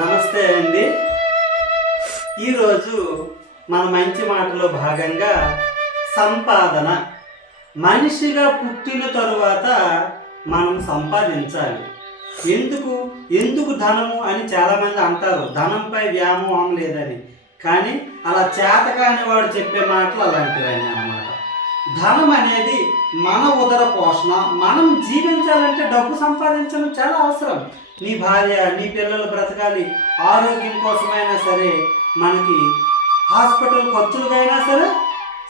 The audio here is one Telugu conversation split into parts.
నమస్తే అండి. ఈరోజు మన మంచి మాటలో భాగంగా సంపాదన. మనిషిగా పుట్టిన తరువాత మనం సంపాదించాలి. ఎందుకు ఎందుకు ధనము అని చాలామంది అంటారు, ధనంపై వ్యామోహం లేదని. కానీ అలా చేతకాని వాడు చెప్పే మాటలు అలాంటివన్నీ అన్నమాట. ధనం అనేది మన ఉదర పోషణ. మనం జీవించాలంటే డబ్బు సంపాదించడం చాలా అవసరం. నీ భార్య నీ పిల్లలు బ్రతకాలి, ఆరోగ్యం కోసమైనా సరే, మనకి హాస్పిటల్ ఖర్చులకైనా సరే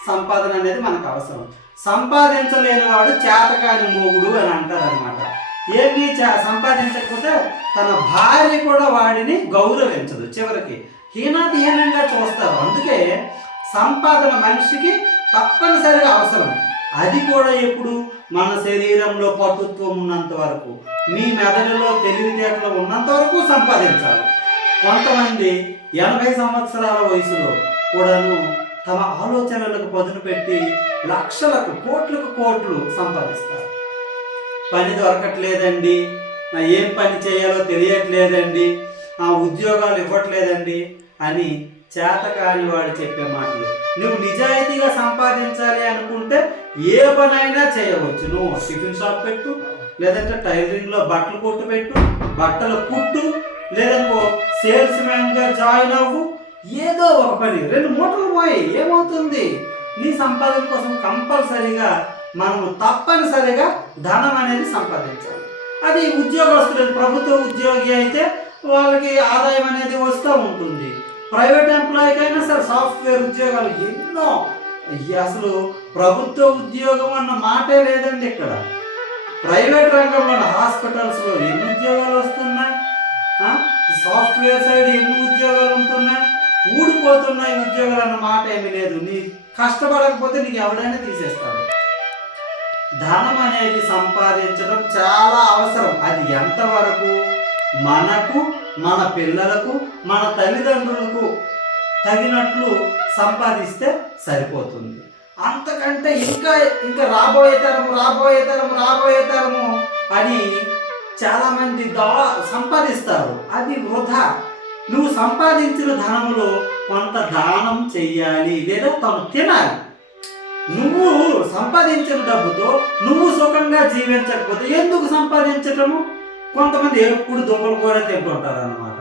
సంపాదన అనేది మనకు అవసరం. సంపాదించలేని వాడు చేతకాని మూగుడు అని అంటారు అనమాట. ఏమీ సంపాదించకపోతే తన భార్య కూడా వాడిని గౌరవించదు, చివరికి హీనాతిహీనంగా చూస్తారు. అందుకే సంపాదన మనిషికి తప్పనిసరిగా అవసరం. అది కూడా ఎప్పుడు మన శరీరంలో పటుత్వం ఉన్నంత వరకు, మీ మెదడులో తెలివితేటలు ఉన్నంత వరకు సంపాదించాలి. కొంతమంది 80 సంవత్సరాల వయసులో కూడాను తమ ఆలోచనలకు పదును పెట్టి లక్షలకు కోట్లకు కోట్లు సంపాదిస్తారు. పని దొరకట్లేదండి, ఏం పని చేయాలో తెలియట్లేదండి, ఉద్యోగాలు ఇవ్వట్లేదండి అని చేతకాని వాడు చెప్పే మాటలు. నువ్వు నిజాయితీగా సంపాదించాలి అనుకుంటే ఏ పనైనా చేయవచ్చు. నువ్వు టిఫిన్ షాప్ పెట్టు, లేదంటే టైలరింగ్లో బట్టలు కొట్టు పెట్టు, బట్టలు కుట్టు, లేదనుకో సేల్స్ మ్యాన్గా జాయిన్ అవ్వు. ఏదో ఒక పని, 2 మూటలు పోయి ఏమవుతుంది? నీ సంపాదన కోసం కంపల్సరీగా మనము తప్పనిసరిగా ధనం అనేది సంపాదించాలి. అది ఉద్యోగస్తులు, ప్రభుత్వ ఉద్యోగి అయితే వాళ్ళకి ఆదాయం అనేది వస్తూ ఉంటుంది. ప్రైవేట్ ఎంప్లాయీకి అయినా సరే, సాఫ్ట్వేర్ ఉద్యోగాలు ఎన్నో. అసలు ప్రభుత్వ ఉద్యోగం అన్న మాటే లేదండి ఇక్కడ. ప్రైవేట్ రంగంలో హాస్పిటల్స్లో ఎన్ని ఉద్యోగాలు వస్తున్నాయి, సాఫ్ట్వేర్ సైడ్ ఎన్ని ఉద్యోగాలు ఉంటున్నాయి, ఊడిపోతున్నాయి ఉద్యోగాలు అన్న మాట ఏమీ లేదు. నీ కష్టపడకపోతే నీకు ఎవడైనా తీసేస్తాడు. ధనం అనేది సంపాదించడం చాలా అవసరం. అది ఎంతవరకు? మనకు, మన పిల్లలకు, మన తల్లిదండ్రులకు తగినట్లు సంపాదిస్తే సరిపోతుంది. అంతకంటే ఇంకా రాబోయే తరము అని చాలామంది సంపాదిస్తారు. అది వృధా. నువ్వు సంపాదించిన ధనములో కొంత దానం చెయ్యాలి, లేదా తను తినాలి. నువ్వు సంపాదించిన డబ్బుతో నువ్వు సుఖంగా జీవించకపోతే ఎందుకు సంపాదించటము? కొంతమంది ఎప్పుడు దుంపలు కూడా తింటుంటారు అన్నమాట.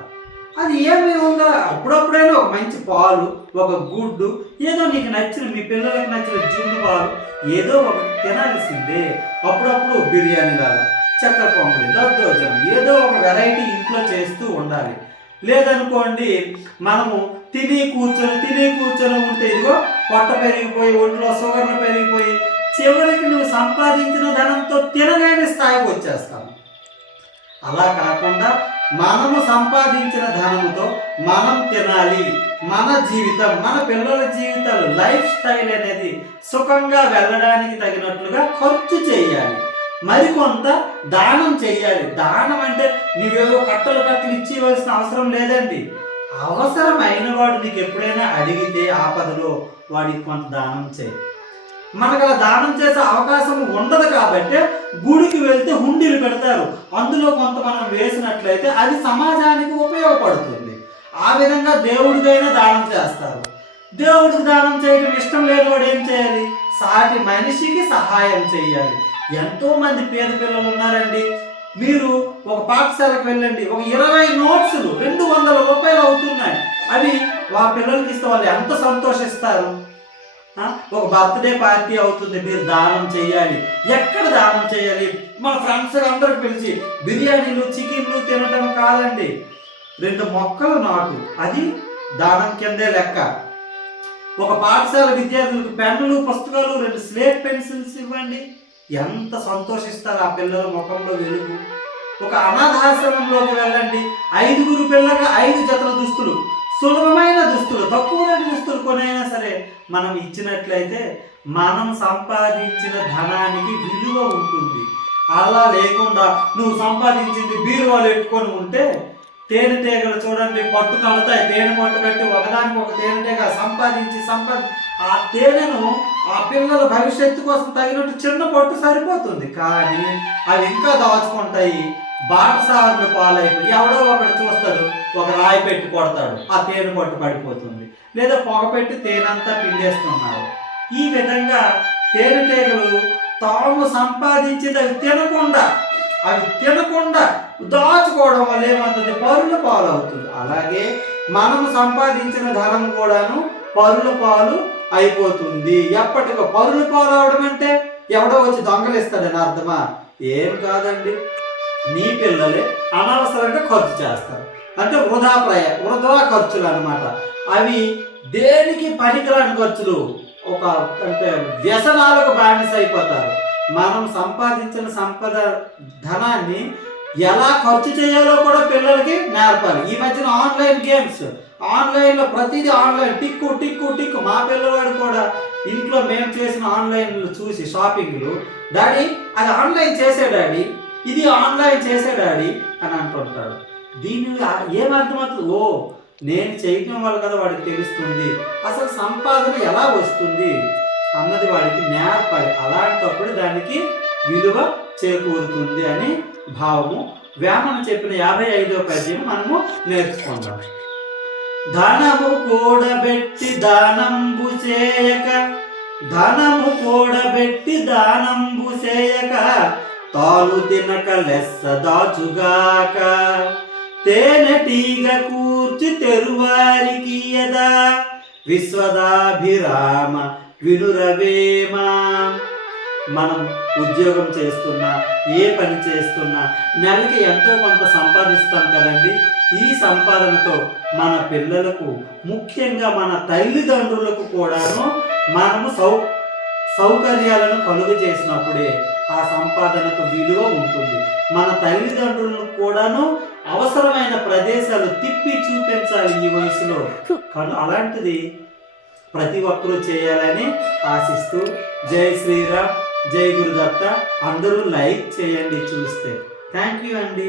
అది ఏమి ఉందా? అప్పుడప్పుడైనా ఒక మంచి పాలు, ఒక గుడ్డు, ఏదో నీకు నచ్చిన, మీ పిల్లలకు నచ్చిన జున్ను పాలు ఏదో ఒకటి తినాల్సిందే. అప్పుడప్పుడు బిర్యానీ లాగా, చక్కెర పొంగలి, దద్దోజనం, ఏదో ఒక వెరైటీ ఇంట్లో చేస్తూ ఉండాలి. లేదనుకోండి, మనము తిని కూర్చొని ఉంటే ఇదిగో పొట్ట పెరిగిపోయి, ఒంట్లో షుగర్లు పెరిగిపోయి, చివరికి నువ్వు సంపాదించిన ధనంతో తినలేని స్థాయికి వచ్చేస్తాను. అలా కాకుండా మనము సంపాదించిన ధనముతో మనం తినాలి. మన జీవితం, మన పిల్లల జీవితాలు, లైఫ్ స్టైల్ అనేది సుఖంగా వెళ్ళడానికి తగినట్లుగా ఖర్చు చేయాలి. మరికొంత దానం చెయ్యాలి. దానం అంటే నువ్వేవో కట్టలు ఇచ్చి ఇవ్వాల్సిన అవసరం లేదండి. అవసరమైన వాడు నీకు ఎప్పుడైనా అడిగితే ఆపదలో వాడికి కొంత దానం చేయి. మనకు అలా దానం చేసే అవకాశం ఉండదు కాబట్టి గుడికి వెళ్తే హుండీలు పెడతారు. అందులో కొంత మనం వేసినట్లయితే అది సమాజానికి ఉపయోగపడుతుంది. ఆ విధంగా దేవుడికైనా దానం చేస్తారు. దేవుడికి దానం చేయడం ఇష్టం లేని వాడు ఏం చేయాలి? సాటి మనిషికి సహాయం చేయాలి. ఎంతోమంది పేద పిల్లలు ఉన్నారండి. మీరు ఒక పాఠశాలకు వెళ్ళండి, ఒక 20 నోట్సులు 200 రూపాయలు అవుతున్నాయి. అవి ఆ పిల్లలకి ఇస్తే వాళ్ళు ఎంత సంతోషిస్తారు. ఒక బర్త్డే పార్టీ అవుతుంది, మీరు దానం చేయాలి. ఎక్కడ దానం చేయాలి? మన ఫ్రెండ్స్ అందరూ పిలిచి బిర్యానీలు, చికెన్లు తినడం కాదండి. 2 మొక్కలు నాటు, అది దానం కిందే లెక్క. ఒక పాఠశాల విద్యార్థులకు పెన్నులు, పుస్తకాలు, 2 స్లేట్ పెన్సిల్స్ ఇవ్వండి. ఎంత సంతోషిస్తారు ఆ పిల్లల ముఖంలో వెలుగు. ఒక అనాథాశ్రమంలోకి వెళ్ళండి, 5 పిల్లలకు 5 జతల దుస్తులు, సులభమైన దుస్తులు, తక్కువ రేటు దుస్తులు కొనైనా సరే మనం ఇచ్చినట్లయితే మనం సంపాదించిన ధనానికి విలువ ఉంటుంది. అలా లేకుండా నువ్వు సంపాదించింది బీరువాలు పెట్టుకొని ఉంటే, తేనెటీగలు చూడండి పట్టు కడతాయి, తేనె పట్టు కట్టి ఒకదానికి ఒక తేనెటీగ సంపాదించి ఆ తేనెను ఆ పిల్లల భవిష్యత్తు కోసం తగినట్టు చిన్న పట్టు సరిపోతుంది. కానీ అవి ఇంకా దాచుకుంటాయి, బాటసారులు పాలైపోయి ఎవడో ఒకడు చూస్తాడు, ఒక రాయి పెట్టి కొడతాడు, ఆ తేనె పట్టు పడిపోతుంది. లేదా పొగ పెట్టి తేనంతా పిండేస్తున్నారు. ఈ విధంగా తేనెటీగలు తాము సంపాదించింది అవి తినకుండా దాచుకోవడం వల్ల ఏమవుతుంది, పరుల పాలు అవుతుంది. అలాగే మనము సంపాదించిన ధనం కూడాను పరుల పాలు అయిపోతుంది. ఎప్పటికో పరుల పాలు అవడం అంటే ఎవడో వచ్చి దొంగలిస్తాడని అర్థమా? ఏం కాదండి, నీ పిల్లలే అనవసరంగా ఖర్చు చేస్తారు. అంటే వృధా ఖర్చులు అన్నమాట. అవి దేనికి పనికిరాని ఖర్చులు. అంటే వ్యసనాలకు బానిస అయిపోతారు. మనం సంపాదించిన ధనాన్ని ఎలా ఖర్చు చేయాలో కూడా పిల్లలకి నేర్పాలి. ఈ మధ్యన ఆన్లైన్ గేమ్స్, ఆన్లైన్లో ప్రతిదీ ఆన్లైన్, టిక్కు టిక్కు టిక్కు. మా పిల్లవాడు కూడా ఇంట్లో మేము చేసిన ఆన్లైన్లు చూసి షాపింగ్లు, డాడీ అది ఆన్లైన్ చేసే డాడీ, ఇది ఆన్లైన్ చేసే డాడీ అని అంటుంటాడు. దీన్ని ఏమర్థమవుతుంది? ఓ, నేను చేయటం వల్ల కదా వాడికి తెలుస్తుంది అసలు సంపాదన ఎలా వస్తుంది అన్నది వాడికి నేర్పాలి. అలాంటప్పుడు దానికి విలువ చేకూరుతుంది అని భావము. వేమన చెప్పిన 55వ పద్యం మనము నేర్చుకుందాం. ధనము కూడబెట్టి దానంబు చేయక తాను తినక లెస్స దాచుగాక తేనెటీగ కూర్చి తెరువారికి యదా విశ్వదాభిరామ వినురవేమా. మనం ఉద్యోగం చేస్తున్నా, ఏ పని చేస్తున్నా నెలకి ఎంతో కొంత సంపాదిస్తాం కదండి. ఈ సంపాదనతో మన పిల్లలకు, ముఖ్యంగా మన తల్లిదండ్రులకు కూడాను మనము సౌకర్యాలను కలుగు చేసినప్పుడే ఆ సంపాదనకు విలువ ఉంటుంది. మన తల్లిదండ్రులను కూడాను అవసరమైన ప్రదేశాలు తిప్పి చూపించాలి ఈ వయసులో. కానీ అలాంటిది ప్రతి ఒక్కరూ చేయాలని ఆశిస్తూ, జై శ్రీరామ్, జై గురుదత్త. అందరూ లైక్ చేయండి చూస్తే. థ్యాంక్ యూ అండి.